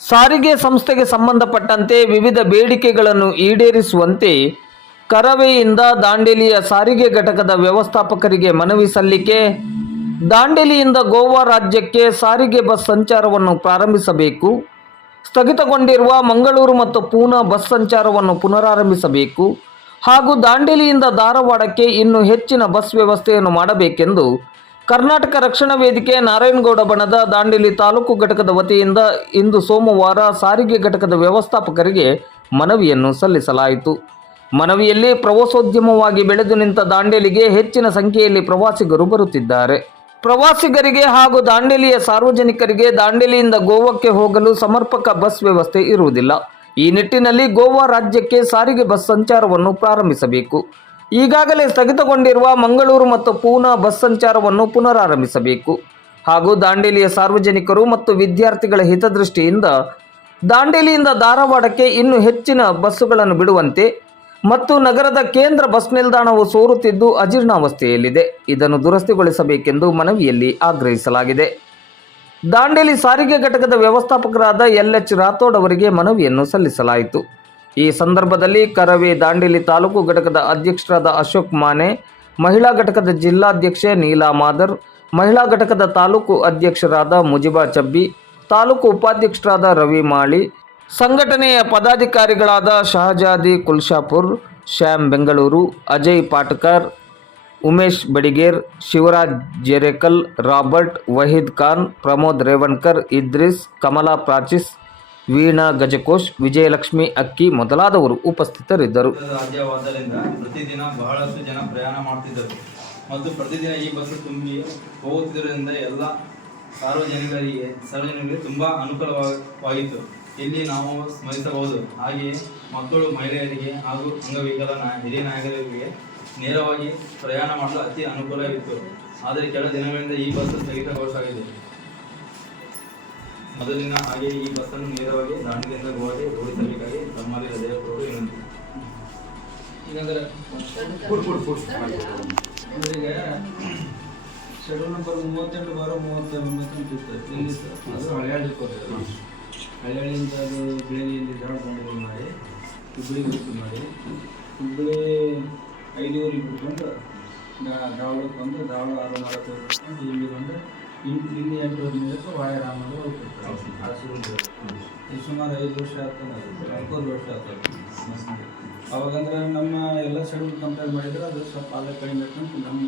ಸಾರಿಗೆ ಸಂಸ್ಥೆಗೆ ಸಂಬಂಧಪಟ್ಟಂತೆ ವಿವಿಧ ಬೇಡಿಕೆಗಳನ್ನು ಈಡೇರಿಸುವಂತೆ ಕರವೆಯಿಂದ ದಾಂಡೇಲಿಯ ಸಾರಿಗೆ ಘಟಕದ ವ್ಯವಸ್ಥಾಪಕರಿಗೆ ಮನವಿ ಸಲ್ಲಿಕೆ. ದಾಂಡೇಲಿಯಿಂದ ಗೋವಾ ರಾಜ್ಯಕ್ಕೆ ಸಾರಿಗೆ ಬಸ್ ಸಂಚಾರವನ್ನು ಪ್ರಾರಂಭಿಸಬೇಕು. ಸ್ಥಗಿತಗೊಂಡಿರುವ ಮಂಗಳೂರು ಮತ್ತು ಪೂನಾ ಬಸ್ ಸಂಚಾರವನ್ನು ಪುನರಾರಂಭಿಸಬೇಕು. ಹಾಗೂ ದಾಂಡೇಲಿಯಿಂದ ಧಾರವಾಡಕ್ಕೆ ಇನ್ನೂ ಹೆಚ್ಚಿನ ಬಸ್ ವ್ಯವಸ್ಥೆಯನ್ನು ಮಾಡಬೇಕೆಂದು ಕರ್ನಾಟಕ ರಕ್ಷಣಾ ವೇದಿಕೆ ನಾರಾಯಣಗೌಡ ಬಣದ ದಾಂಡೇಲಿ ತಾಲೂಕು ಘಟಕದ ವತಿಯಿಂದ ಇಂದು ಸೋಮವಾರ ಸಾರಿಗೆ ಘಟಕದ ವ್ಯವಸ್ಥಾಪಕರಿಗೆ ಮನವಿಯನ್ನು ಸಲ್ಲಿಸಲಾಯಿತು. ಮನವಿಯಲ್ಲಿ ಪ್ರವಾಸೋದ್ಯಮವಾಗಿ ಬೆಳೆದು ನಿಂತ ದಾಂಡೇಲಿಗೆ ಹೆಚ್ಚಿನ ಸಂಖ್ಯೆಯಲ್ಲಿ ಪ್ರವಾಸಿಗರು ಬರುತ್ತಿದ್ದಾರೆ. ಪ್ರವಾಸಿಗರಿಗೆ ಹಾಗೂ ದಾಂಡೇಲಿಯ ಸಾರ್ವಜನಿಕರಿಗೆ ದಾಂಡೇಲಿಯಿಂದ ಗೋವಾಕ್ಕೆ ಹೋಗಲು ಸಮರ್ಪಕ ಬಸ್ ವ್ಯವಸ್ಥೆ ಇರುವುದಿಲ್ಲ. ಈ ನಿಟ್ಟಿನಲ್ಲಿ ಗೋವಾ ರಾಜ್ಯಕ್ಕೆ ಸಾರಿಗೆ ಬಸ್ ಸಂಚಾರವನ್ನು ಪ್ರಾರಂಭಿಸಬೇಕು. ಈಗಾಗಲೇ ಸ್ಥಗಿತಗೊಂಡಿರುವ ಮಂಗಳೂರು ಮತ್ತು ಪೂನಾ ಬಸ್ ಸಂಚಾರವನ್ನು ಪುನರಾರಂಭಿಸಬೇಕು. ಹಾಗೂ ದಾಂಡೇಲಿಯ ಸಾರ್ವಜನಿಕರು ಮತ್ತು ವಿದ್ಯಾರ್ಥಿಗಳ ಹಿತದೃಷ್ಟಿಯಿಂದ ದಾಂಡೇಲಿಯಿಂದ ಧಾರವಾಡಕ್ಕೆ ಇನ್ನೂ ಹೆಚ್ಚಿನ ಬಸ್ಸುಗಳನ್ನು ಬಿಡುವಂತೆ ಮತ್ತು ನಗರದ ಕೇಂದ್ರ ಬಸ್ ನಿಲ್ದಾಣವು ಸೋರುತ್ತಿದ್ದು ಅಜೀರ್ಣಾವಸ್ಥೆಯಲ್ಲಿದೆ. ಇದನ್ನು ದುರಸ್ತಿಗೊಳಿಸಬೇಕೆಂದು ಮನವಿಯಲ್ಲಿ ಆಗ್ರಹಿಸಲಾಗಿದೆ. ದಾಂಡೇಲಿ ಸಾರಿಗೆ ಘಟಕದ ವ್ಯವಸ್ಥಾಪಕರಾದ ಎಲ್ ಎಚ್ ರಾಥೋಡ್ ಅವರಿಗೆ ಮನವಿಯನ್ನು ಸಲ್ಲಿಸಲಾಯಿತು. ಈ ಸಂದರ್ಭದಲ್ಲಿ ಕರವೇ ದಾಂಡೇಲಿ ತಾಲೂಕು ಘಟಕದ ಅಧ್ಯಕ್ಷರಾದ ಅಶೋಕ್ ಮಾನೆ, ಮಹಿಳಾ ಘಟಕದ ಜಿಲ್ಲಾಧ್ಯಕ್ಷೆ ನೀಲಾ ಮಾದರ್, ಮಹಿಳಾ ಘಟಕದ ತಾಲೂಕು ಅಧ್ಯಕ್ಷರಾದ ಮುಜಿಬಾ ಚಬ್ಬಿ, ತಾಲೂಕು ಉಪಾಧ್ಯಕ್ಷರಾದ ರವಿ ಮಾಳಿ, ಸಂಘಟನೆಯ ಪದಾಧಿಕಾರಿಗಳಾದ ಶಹಜಾದಿ ಕುಲ್ಶಾಪುರ್ ಶ್ಯಾಮ್ ಬೆಂಗಳೂರು, ಅಜಯ್ ಪಾಟ್ಕರ್, ಉಮೇಶ್ ಬಡಿಗೇರ್, ಶಿವರಾಜ್ ಜೆರೇಕಲ್, ರಾಬರ್ಟ್ ವಹೀದ್ ಖಾನ್, ಪ್ರಮೋದ್ ರೇವಣ್ಕರ್, ಇದ್ರಿಸ್, ಕಮಲಾ ಪ್ರಾಚಿಸ್ ವೀಣಾ ಗಜಕೋಶ್, ವಿಜಯಲಕ್ಷ್ಮಿ ಅಕ್ಕಿ ಮೊದಲಾದವರು ಉಪಸ್ಥಿತರಿದ್ದರು. ಪ್ರತಿದಿನ ಬಹಳಷ್ಟು ಜನ ಪ್ರಯಾಣ ಮಾಡ್ತಿದ್ದರು. ಮತ್ತು ಪ್ರತಿದಿನ ಈ ಬಸ್ ತುಂಬಿ ಹೋಗುತ್ತಿದ್ದರಿಂದ ಎಲ್ಲ ಸಾರ್ವಜನಿಕರಿಗೆ ಸಾರ್ವಜನಿಕರಿಗೆ ತುಂಬ ಅನುಕೂಲವಾಗಿತ್ತು ಇಲ್ಲಿ ನಾವು ಸ್ಮರಿಸಬಹುದು. ಹಾಗೆಯೇ ಮಕ್ಕಳು, ಮಹಿಳೆಯರಿಗೆ ಹಾಗೂ ಅಂಗವಿಕಲ ಹಿರಿಯ ನಾಯಕರಿಗೆ ನೇರವಾಗಿ ಪ್ರಯಾಣ ಮಾಡಲು ಅತಿ ಅನುಕೂಲವಿತ್ತು. ಆದರೆ ಕೆಲ ದಿನಗಳಿಂದ ಈ ಬಸ್ ಸ್ಥಗಿತಗೊಳಿಸಲಾಗಿದೆ ಮೊದಲಿನ ಹಾಗೆ ಈ ಬಸ್ಸನ್ನು ನೇರವಾಗಿ ದಾಂಡಲಿಯಿಂದ ಗೋವಾಗೆ ಓಡಿಸಬೇಕಾಗಿ ತಮ್ಮಲ್ಲಿ ಹೃದಯಪೂರ್ವಕ ವಿನಂತಿ. ಶೆಡ್ಯೂಲ್ ನಂಬರ್ ಮೂವತ್ತೆಂಟು ಬಾರ ಇತ್ತು ಅದು ಕೊಟ್ಟರು ಹಳೆಯಾಳಿಯಿಂದ ಅದು ಧಾರವಾಡ ಬಂದು ಮಾಡಿ ಹುಬ್ಬಳ್ಳಿಗೆ ಬಿಟ್ಟು ಮಾಡಿ ಹುಬ್ಬಳ್ಳಿ ಐದೂರಿಗೆ ಬಿಟ್ಕೊಂಡು ಧಾವಳಕ್ಕೆ ಧಾರವಾಡಕ್ಕೆ ಬಂದು ಧಾರವಾಡ ಆರು ನಾಲ್ಕು ಇಲ್ಲಿ ಬಂದು ಇಲ್ಲಿ ಇಲ್ಲಿ ಎಂಟು ಹದಿನೈದಕ್ಕೆ ವಾಯ ರಾಮಲ್ಲಿ ಹೋಗ್ತಿರ್ತಾರೆ ಆ ಸುಮಾರು ಐದು ವರ್ಷ ಆಗ್ತದೆ ನಾಲ್ಕೂವರೆ ವರ್ಷ ಆಗ್ತದೆ. ಅವಾಗಂದ್ರೆ ನಮ್ಮ ಎಲ್ಲ ಶೆಡ್ಯೂಲ್ ಕಂಪೇರ್ ಮಾಡಿದ್ರೆ ಅದು ಸ್ವಲ್ಪ ಅಲ್ಲೇ ಕಡಿಮೆ ಅಂತ ನಮ್ಮ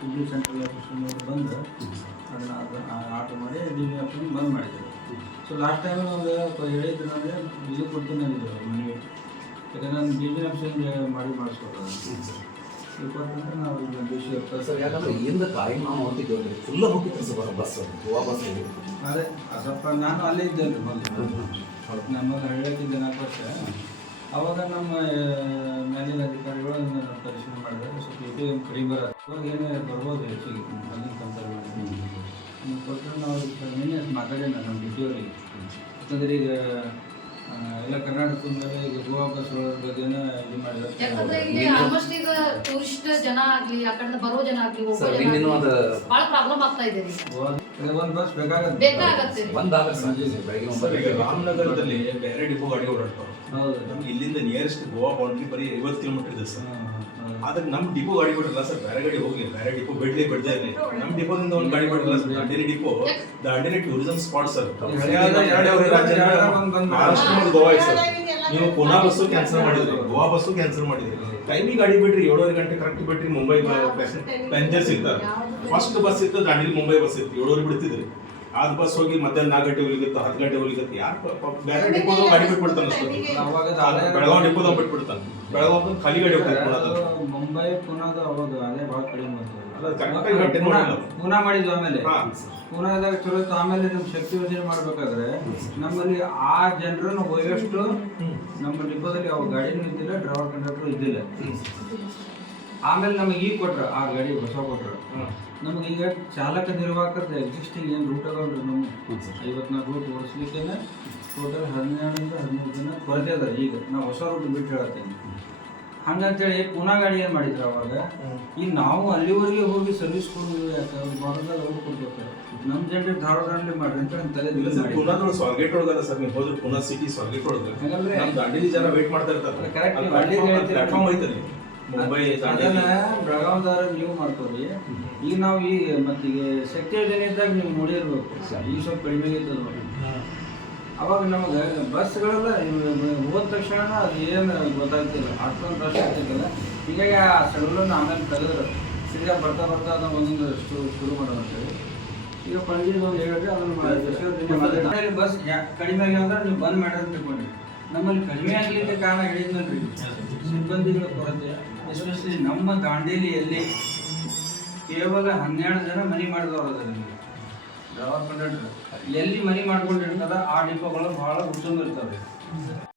ಹುಬ್ಳಿ ಸೆಂಟ್ರಲ್ ಆಫೀಸ್ನವ್ರು ಬಂದು ಅದನ್ನು ಅದು ಆರ್ಡರ್ ಮಾಡಿ ಡಿ ವಿ ಆಫೀಸ್ ಬಂದ್ ಮಾಡಿದ್ರು ಸೊ ಲಾಸ್ಟ್ ಟೈಮ್ ಒಂದು ಹೇಳಿದ್ರು ನನಗೆ ಇದು ಕೊಡ್ತೀನಿ ಅಂದಿದ್ರು ಮನೆಗೆ. ಯಾಕಂದ್ರೆ ನಾನು ಡಿ ವಿ ಆಫೀಸ್ ಮಾಡಿ ಮಾಡಿಸ್ಕೊಡೋದು ನಾವು ಸರ್ ಯಾಕಂದ್ರೆ ಇಂದ ನಾವು ಫುಲ್ಲ ಹೋಗಿತ್ತು ಸರ್ ಬಸ್ ಗೋವಾ ಬಸ್ ಅದೇ ಸ್ವಲ್ಪ ನಾನು ಅಲ್ಲೇ ಇದ್ದೇನೆ ಮೊದಲು. ನಮ್ಮ ಹಳ್ಳಿಯಾಗಿದ್ದೆ ನಾಲ್ಕು ವರ್ಷ. ಅವಾಗ ನಮ್ಮ ಮ್ಯಾನೇಜ್ ಮೇಲಿನ ಅಧಿಕಾರಿಗಳು ಪರಿಶೀಲನೆ ಮಾಡಿದಾಗ ಸ್ವಲ್ಪ ಇದು ಕಡಿಮೆ ಬರೋದು ಇವಾಗ ಏನೇ ಬರ್ಬೋದು ಹೆಚ್ಚಿಗೆ. ಅಲ್ಲಿನ ತಂತ್ರಗಳು ಕೊಟ್ಟರೆ ನಾವು ನಿನ್ನೆ ಮಾತಾಡೋಣ ನಮ್ಮ ಡಿ ಟಿ ಅವರಿಗೆ ಯಾಕಂದ್ರೆ ಈಗ ಎಲ್ಲ ಕರ್ನಾಟಕದ ಮೇಲೆ ಈಗ ಗೋವಾ ಬಸ್ ಬಗ್ಗೆನ ಇದು ಯಾಕಂದ್ರೆ ಇಲ್ಲಿ ಮಾಡಿದ್ದಾರೆ ಆಲ್ಮೋಸ್ಟ್ ಈಗ ಟೂರಿಸ್ಟ್ ಜನ ಆಗ್ಲಿ ಆ ಕಡೆ ಬರೋ ಜನ ಆಗ್ಲಿ ಹೋಗೋ ಸರ್ ಜನ ಇನ್ನೇನು ಆಗ್ಲಿ, ಬಹಳ ಪ್ರಾಬ್ಲಮ್ ಆಗ್ತಾ ಇದೆ ಈಗ. ಒಂದು ಬಸ್ ಬೇಕಾಗುತ್ತೆ. ಸಂಜೆ ಬೆಳಗ್ಗೆ ಈಗ ರಾಮನಗರದಲ್ಲಿ ಬೇರೆ ಡಿಪೋ ಗಾಡಿ ಓಡಾಡ್ತಾರೆ. ಹೌದು. ನಮ್ಗೆ ಇಲ್ಲಿಂದ ನಿಯರೆಸ್ಟ್ ಗೋವಾ ಬೌಂಡ್ರಿ ಬರೀ ಐವತ್ತು ಕಿಲೋಮೀಟರ್ ಇದೆ ಸರ್ ಆದ್ರೆ ನಮ್ಮ ಡಿಪೋ ಗಾಡಿ ಬಿಡಲ್ಲ ಸರ್ ಬೇರೆ ಗಾಡಿ ಹೋಗ್ಲಿ ಬೇರೆ ಡಿಪೋ ಬಿಡ್ಲಿ ಬಿಡ್ತಾ ಇರಲಿ ನಮ್ಮ ಡಿಪೋದಿಂದ ಒಂದು ಗಾಡಿ ಬಿಡಲ್ಲ sir Dandeli depot Dandeli tourism spot sir Maharashtra ಮತ್ತು ಗೋವಾ ಸರ್ ನೀವು ಪುನಾ ಬಸ್ಸು ಕ್ಯಾನ್ಸಲ್ ಮಾಡಿದ್ರಿ. ಗೋವಾ ಬಸ್ಸು ಕ್ಯಾನ್ಸಲ್ ಮಾಡಿದ್ರಿ. ಟೈಮಿಗೆ ಗಾಡಿ ಬಿಡ್ರಿ ಏಳುವರೆ ಗಂಟೆ ಕರೆಕ್ಟ್ ಬಿಟ್ರಿ ಮುಂಬೈ ಪ್ಯಾಸೆಂಜರ್ಸ್ ಇರ್ತಾರೆ ಫಸ್ಟ್ ಬಸ್ ಇತ್ತು ದಾಂಡೇಲಿ ಮುಂಬೈ ಬಸ್ ಇತ್ತು. ಏಳುವರೆ ಬಿಡ್ತಿದ್ರಿ. ಆದ್ ಬಸ್ ಹೋಗಿ ಮಧ್ಯಾಹ್ನ ನಾಲ್ಕು ಗಂಟೆ ಹೋಗ್ಲಿಕ್ಕೆ ಹತ್ತು ಗಂಟೆ ಹೋಗ್ಲಿಕ್ಕೆ ಯಾರು ಬೇರೆ ಡಿಪೋದಾಗ ಗಾಡಿ ಬಿಟ್ಬಿಡ್ತಾನೆ ಬೆಳಗಾವ್ ಡಿಪೋದಾಗ ಬಿಟ್ಬಿಡ್ತಾನೆ. ಬೆಳಗಾವ್ ಖಾಲಿ ಗಾಡಿ ಹೋಗ್ತದೆ ಅದು ಮುಂಬೈ ಪುನಾದ ಅವಾಗ ಅದೇ ಭಾಳ ಕಡಿಮೆ ಪುನಾ ಮಾಡಿದ್ವಿ ಆಮೇಲೆ. ಪುನಃದಾಗ ಪುನಾದಾಗ ಚಲೋ ಆಮೇಲೆ ನಮ್ಮ ಶಕ್ತಿ ಯೋಜನೆ ಮಾಡ್ಬೇಕಾದ್ರೆ ನಮ್ಮಲ್ಲಿ ಆ ಜನರನ್ನು ಒಯ್ಯಷ್ಟು ನಮ್ಮ ಡಿಪೋದಲ್ಲಿ ಅವ್ರ ಗಾಡಿನೂ ಇದ್ದಿಲ್ಲ ಡ್ರೈವರ್ ಕಂಡಕ್ಟರ್ ಇದ್ದಿಲ್ಲ. ಆಮೇಲೆ ನಮಗೆ ಈಗ ಕೊಟ್ರ ಆ ಗಾಡಿ ಹೊಸ ಕೊಟ್ರ. ನಮಗೆ ಈಗ ಚಾಲಕ ನಿರ್ವಾಹಕದ ಎಕ್ಸಿಸ್ಟಿಂಗ್ ಏನು ರೂಟ್ ಅದಾವ್ರಿ ನಮ್ಮ ಐವತ್ನಾಲ್ಕು ರೂಟ್ ಓಡಿಸ್ಲಿಕ್ಕೆ ಟೋಟಲ್ ಹನ್ನೆರಡರಿಂದ ಹದಿನೈದು ದಿನ ಕೊರತೆ ಅದ ಈಗ. ನಾವು ಹೊಸ ರೂಟ್ ಬಿಟ್ಟು ಹೇಳತ್ತೀನಿ. ಹಂಗಂತೇಳಿ ಪುನಃ ಗಾಡಿ ಏನು ಮಾಡಿದ್ರು ಅವಾಗ? ಈಗ ನಾವು ಅಲ್ಲಿವರೆಗೆ ಹೋಗಿ ಸರ್ವಿಸ್ ಕೊಡೋದು ಯಾಕಂದ್ರೆ ಭಾರತದಾಗ ಅವ್ರು ಕೊಡ್ಬೇಕು ನಮ್ಮ ಜನರಿಗೆ ಧಾರವಾಡಲ್ಲಿ ಮಾಡ್ರಿ ಅಂತ ತಲೆ ಪುನಾದೊಳಗೆ ಸ್ವಾಗೇಟ್ ಒಳಗಲ್ಲ ಸರ್ ನೀವು ಹೋದ್ರೆ ಪುನಃ ಸಿಟಿ ಸ್ವಾಗೇಟ್ ನಮ್ಮ ದಾಂಡೇಲಿ ಜನ ವೇಟ್ ಮಾಡ್ತಾ ಇರ್ತಾರೆ. ಕರೆಕ್ಟ್. ಪ್ಲಾಟ್ಫಾರ್ಮ್ ಐತಲ್ಲಿ. ಮುಂಬೈ ಅದನ್ನ ಬೆಳಗಾವದವ್ರ ನೀವು ಮಾಡ್ಕೊರಿ ಈಗ ನಾವು ಈ ಮತ್ತೀಗ ಶಕ್ತಿ ಯೋಜನೆ ಇದ್ದಾಗ ನೀವು ನೋಡಿರ್ಬೇಕು. ಈಗ ಸ್ವಲ್ಪ ಕಡಿಮೆ ಇದ್ದದ ಅವಾಗ ನಮಗೆ ಬಸ್ಗಳೆಲ್ಲ ಹೋದ ತಕ್ಷಣ ಅದು ಏನು ಗೊತ್ತಾಗ್ತಿಲ್ಲ. ಅಷ್ಟೊಂದು ರಶ್ ಆಗ್ತಿರ್ತಿಲ್ಲ ಹೀಗಾಗಿ ಆ ಸಡಲನ್ನು ಆಮೇಲೆ ತೆಗೆದ್ರು. ಸೀದಾ ಬರ್ತಾ ಬರ್ತಾ ಅದನ್ನ ಒಂದೊಂದು ಶುರು ಅಂತೇಳಿ ಈಗ ಪಂಡಿತ್ ಒಂದು ಹೇಳಿದ್ರೆ ಅದನ್ನು ಬಸ್ ಕಡಿಮೆ ಆಗಿಲ್ಲ ಅಂದ್ರೆ ನೀವು ಬಂದ್ ಮಾಡಿದ್ರೆ ತಿಳ್ಕೊಂಡ್ರಿ. ನಮ್ಮಲ್ಲಿ ಕಡಿಮೆ ಆಗ್ಲಿಕ್ಕೆ ಕಾರಣ ಹೇಳಿದ್ನಲ್ರಿ. ಸಿಬ್ಬಂದಿಗಳ ಕೊರತೆ ಎಸ್ಪೆಷಲಿ ನಮ್ಮ ದಾಂಡೇಲಿಯಲ್ಲಿ ಕೇವಲ ಹನ್ನೆರಡು ಜನ ಮನೆ ಮಾಡಿದವರು ಅದ ಎಲ್ಲಿ ಮನೆ ಮಾಡ್ಕೊಂಡಿರ್ತಾರ ಆ ಡಿಪೋಗಳು ಬಹಳ ಉತ್ತಮ ಇರ್ತಾವೆ.